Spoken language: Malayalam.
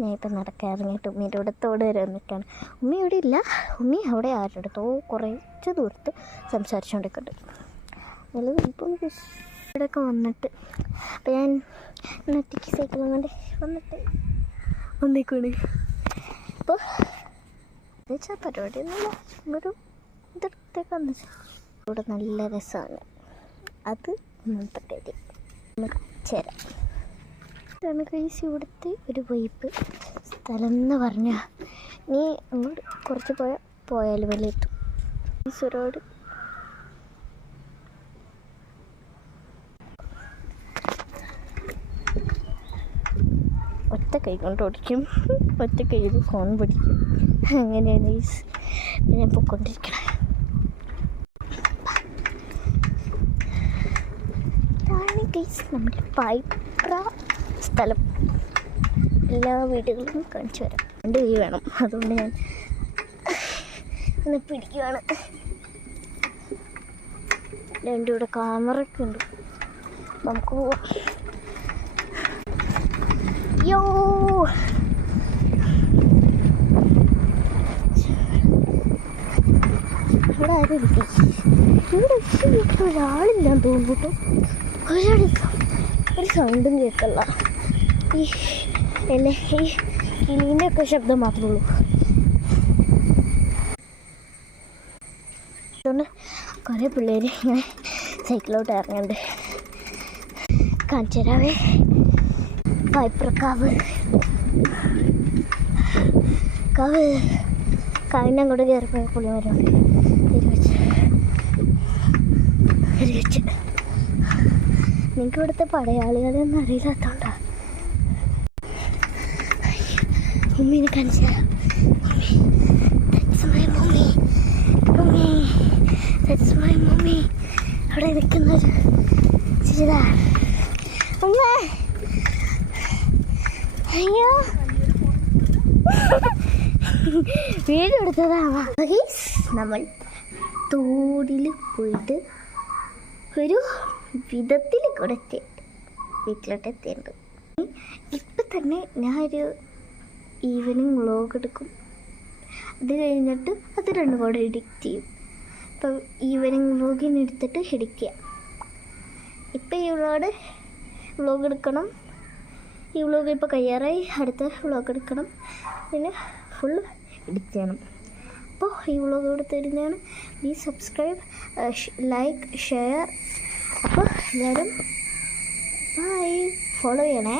ഞാൻ ഇപ്പം നടക്കാൻ ഇറങ്ങിയിട്ട് ഉമ്മീൻ്റെ അടുത്തോട് വരെ നിൽക്കുകയാണ്. ഉമ്മി ഇവിടെ ഇല്ല, ഉമ്മി അവിടെ ആരുടെടുത്തോ കുറച്ച് ദൂരത്ത് സംസാരിച്ചുകൊണ്ടിരിക്കുന്നുണ്ട്. നല്ലത് ഇപ്പം ഇവിടെയൊക്കെ വന്നിട്ട് അപ്പം ഞാൻ ഒറ്റയ്ക്ക് സൈക്കിൾ കൊണ്ട് വന്നിട്ട് വന്നേക്കാണ്. അപ്പോൾ എന്നുവെച്ചാൽ പരിപാടിയൊന്നുമില്ല, ഒരു ഇതൊക്കെ വന്നു. ഇവിടെ നല്ല രസമാണ്, അത് ഒന്നാമത്തെ കാര്യം. നമുക്ക് ചേരാം. ഇതാണ് കൈസ് ഇവിടുത്തെ ഒരു വൈപ്പ് സ്ഥലം എന്ന് പറഞ്ഞാൽ. നീ അങ്ങോട്ട് കുറച്ച് പോയാൽ വലിയ എത്തും. ഈശ്വരോട് ഒറ്റ കൈ കൊണ്ട് ഓടിക്കും, ഒറ്റ കൈയിൽ ഫോൺ പിടിക്കും. അങ്ങനെയാണ് ഗൈസ് ഞാൻ പൊയ്ക്കൊണ്ടിരിക്കണേ. ഇതാണ് ഗൈസ് നമ്മുടെ പൈപ്ര സ്ഥലം. എല്ലാ വീടുകളും കാണിച്ചു തരാം. 2 കൈ വേണം, അതുകൊണ്ട് ഞാൻ ഒന്ന് പിടിക്കുകയാണ്. രണ്ടും ഇവിടെ ക്യാമറയൊക്കെ ഉണ്ട്, നമുക്ക് പോവാം. യോ ഇവിടെ ആരും ഇവിടെ ഒരാളില്ലാന്ന് തോന്നുന്നു കേട്ടോ. ഒരാളില്ല, ഒരു സൗണ്ടും കേൾക്കല്ല. ഈ കിളീൻ്റെ ഒക്കെ ശബ്ദം മാത്രമേ ഉള്ളൂ. അതുകൊണ്ട് കുറേ പിള്ളേർ ഇങ്ങനെ സൈക്കിളോട്ട് ഇറങ്ങുന്നുണ്ട്. കാണിച്ചു തരാവേ. പൈപ്രക്കാവ് കാവിൻ്റെ അങ്ങോട്ട് കയറിപ്പോയ പുള്ളിമരം വെച്ച്. നിങ്ങൾക്ക് ഇവിടുത്തെ പടയാളികളെയൊന്നും അറിയില്ലാത്തോണ്ടാ. മമ്മീനെ കാണിച്ചു തരാം. മമ്മി അവിടെ നിൽക്കുന്നത് ചിരിതാ. അമ്മേ അയ്യോ വീട് എടുത്തതാവാ. നമ്മൾ തോടിൽ പോയിട്ട് ഒരു വിധത്തിൽ കൂടെ വീട്ടിലോട്ട് എത്തിയിട്ടുണ്ട്. ഇപ്പം തന്നെ ഞാനൊരു ഈവനിങ് വ്ളോഗ് എടുക്കും, അത് കഴിഞ്ഞിട്ട് അത് 2 കൂടെ എഡിറ്റ് ചെയ്യും. ഇപ്പം ഈവനിങ് വ്ളോഗിന് എടുത്തിട്ട് എഡിറ്റ് ചെയ്യാം. ഇപ്പം ഈ വ്ളോഗ് എടുക്കണം. ഈ വ്ളോഗ് ഇപ്പോൾ കഴിയാറായി, അടുത്ത വ്ളോഗ് എടുക്കണം, പിന്നെ ഫുൾ എഡിറ്റ് ചെയ്യണം. അപ്പോൾ ഈ വ്ളോഗ് ഇവിടെ തരുന്നതാണ്. Please subscribe, like, share. അപ്പോൾ എല്ലാവരും ബൈ, ഫോളോ ചെയ്യണേ.